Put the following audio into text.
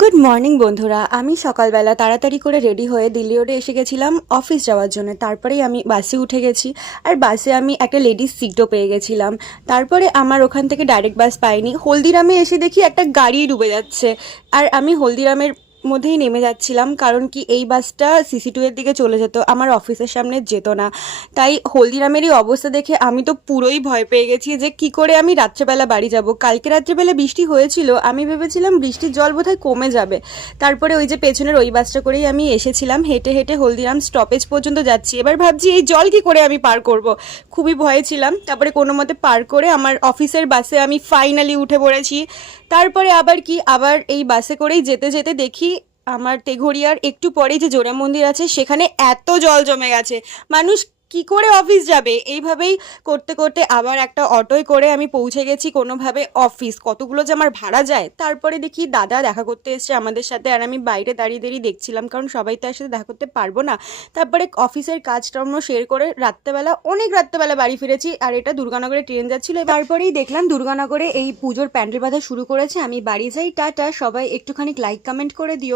Good morning বন্ধুরা। আমি সকালবেলা তাড়াতাড়ি করে রেডি হয়ে দিল্লি রোডে এসে গেছিলাম অফিস যাওয়ার জন্য। তারপরেই আমি বাসে উঠে গেছি, আর বাসে আমি একটা লেডিস সিটও পেয়ে গেছিলাম। তারপরে আমার ওখান থেকে ডাইরেক্ট বাস পাইনি, হলদিরামে এসে দেখি একটা গাড়ি ডুবে যাচ্ছে। আর আমি হলদিরামের মধ্যেই নেমে যাচ্ছিলাম, কারণ কি এই বাসটা সিসি2 এর দিকে চলে যেত, আমার অফিসের সামনে যেত না। তাই হলদিরামের এই অবস্থা দেখে আমি তো পুরোই ভয় পেয়ে গেছি যে কি করে আমি রাত্রেবেলা বাড়ি যাব। কালকে রাত্রেবেলা বৃষ্টি হয়েছিল, আমি ভেবেছিলাম বৃষ্টির জল বোধহয় কমে যাবে। তারপরে ওই যে পেছনের ওই বাসটা করেই আমি এসেছিলাম, হেঁটে হেঁটে হলদিরাম স্টপেজ পর্যন্ত যাচ্ছি। এবার ভাবছি এই জল কি করে আমি পার করব, খুবই ভয়ে ছিলাম। তারপরে কোনো মতে পার করে আমার অফিসের বাসে আমি ফাইনালি উঠে পড়েছি। তারপরে আবার এই বাসে করেই যেতে যেতে দেখি আমার তেঘড়িয়ার একটু পরেই যে জোড়া মন্দির আছে সেখানে এত জল জমে গেছে, মানুষ কি করে অফিস যাবে। এইভাবেই করতে করতে আবার একটা অটোয় করে আমি পৌঁছে গেছি কোনোভাবে অফিস। কতগুলো যে আমার ভাড়া যায়। তারপরে দেখি দাদা দেখা করতে এসছে আমাদের সাথে, আর আমি বাইরে দাঁড়িয়ে দাঁড়িয়ে দেখছিলাম, কারণ সবাই তো একসাথে দেখা করতে পারবো না। তারপরে অফিসের কাজকর্ম শেয়ার করে অনেক রাত্রেবেলা বাড়ি ফিরেছি। আর এটা দুর্গানগরে ট্রেন যাচ্ছিল। তারপরেই দেখলাম দুর্গানগরে এই পুজোর প্যান্ডেল বাঁধা শুরু করেছে। আমি বাড়ি যাই, টাটা। সবাই একটুখানি লাইক কমেন্ট করে দিও।